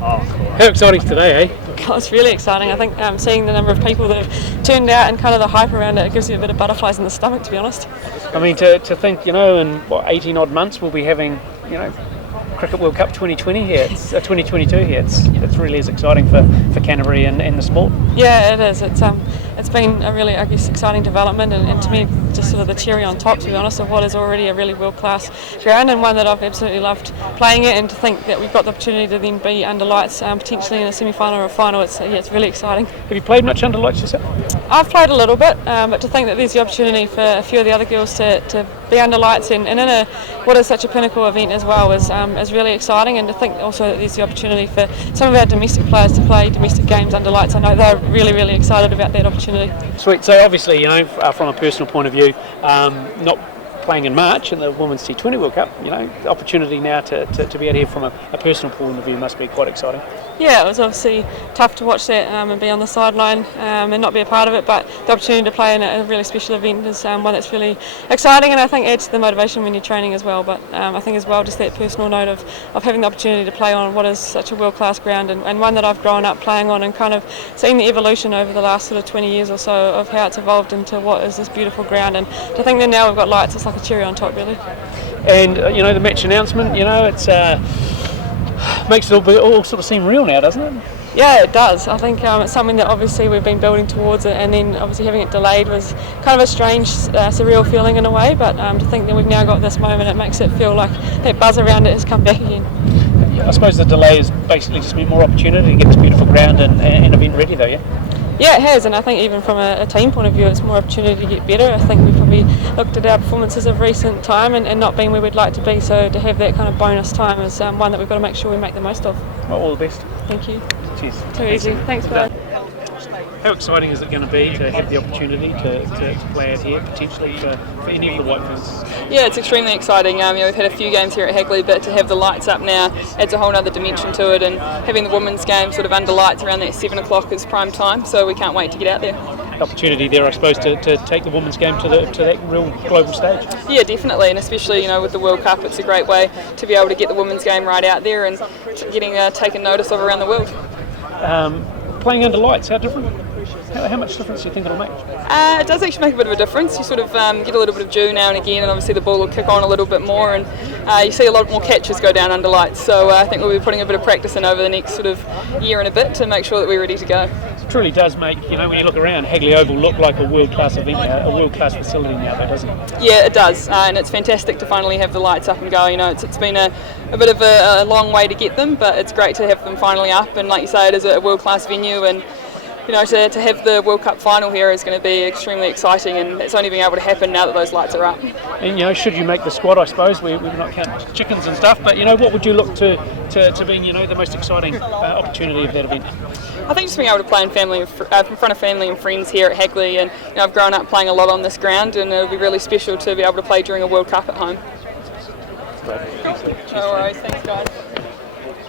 How exciting today, eh? God, it's really exciting. I think seeing the number of people that have turned out and kind of the hype around it, it gives you a bit of butterflies in the stomach, to be honest. I mean, to think, in 18 odd months we'll be having, Cricket World Cup 2020 here. It's 2022 here. It's really as exciting for Canterbury and the sport. Yeah, it is. It's been a really, I guess, exciting development, and to me, just sort of the cherry on top, to be honest, of what is already a really world-class ground, and one that I've absolutely loved playing it. And to think that we've got the opportunity to then be under lights, potentially in a semi-final or a final, it's really exciting. Have you played much under lights yourself? I've played a little bit, but to think that there's the opportunity for a few of the other girls to be under lights and in what is such a pinnacle event as well is really exciting. And to think also that there's the opportunity for some of our domestic players to play domestic games under lights, I know they're really, really excited about that opportunity. Sweet. So obviously, from a personal point of view, not playing in March in the Women's T20 World Cup, the opportunity now to be out here from a personal point of view must be quite exciting. Yeah, it was obviously tough to watch that and be on the sideline and not be a part of it, but the opportunity to play in a really special event is one that's really exciting, and I think adds to the motivation when you're training as well. But I think as well just that personal note of having the opportunity to play on what is such a world-class ground, and one that I've grown up playing on, and kind of seeing the evolution over the last sort of 20 years or so of how it's evolved into what is this beautiful ground. And to think that now we've got lights, it's like a cherry on top, really. And the match announcement, it's makes it all sort of seem real now, doesn't it? Yeah, it does. I think it's something that obviously we've been building towards it, and then obviously having it delayed was kind of a strange, surreal feeling in a way, but to think that we've now got this moment, it makes it feel like that buzz around it has come back again. I suppose the delay has basically just meant more opportunity to get this beautiful ground and event ready though, yeah? Yeah, it has, and I think even from a team point of view, it's more opportunity to get better. I think we've probably looked at our performances of recent time and not been where we'd like to be, so to have that kind of bonus time is one that we've got to make sure we make the most of. Well, all the best. Thank you. Cheers. Too easy. Thanks, guys. How exciting is it going to be to have the opportunity to play out here potentially for any of the white ferns? Yeah, it's extremely exciting. We've had a few games here at Hagley, but to have the lights up now adds a whole other dimension to it, and having the women's game sort of under lights around that 7 o'clock is prime time, so we can't wait to get out there. Opportunity there, I suppose, to take the women's game to that real global stage. Yeah, definitely, and especially with the World Cup, it's a great way to be able to get the women's game right out there and getting taken notice of around the world. Playing under lights, how different? How much difference do you think it'll make? It does actually make a bit of a difference. You sort of get a little bit of dew now and again, and obviously the ball will kick on a little bit more, and you see a lot more catches go down under lights. So I think we'll be putting a bit of practice in over the next sort of year and a bit to make sure that we're ready to go. It truly does make, when you look around, Hagley Oval look like a world-class event now, a world-class facility now, though, doesn't it? Yeah, it does, and it's fantastic to finally have the lights up and go. It's been a bit of a long way to get them, but it's great to have them finally up, and like you say, it is a world-class venue, and to have the World Cup final here is going to be extremely exciting, and it's only being able to happen now that those lights are up. And should you make the squad, I suppose, we're not counting chickens and stuff, but what would you look to being the most exciting opportunity of that event? I think just being able to play in front of family and friends here at Hagley, and I've grown up playing a lot on this ground, and it'll be really special to be able to play during a World Cup at home. Great. No worries, thanks guys.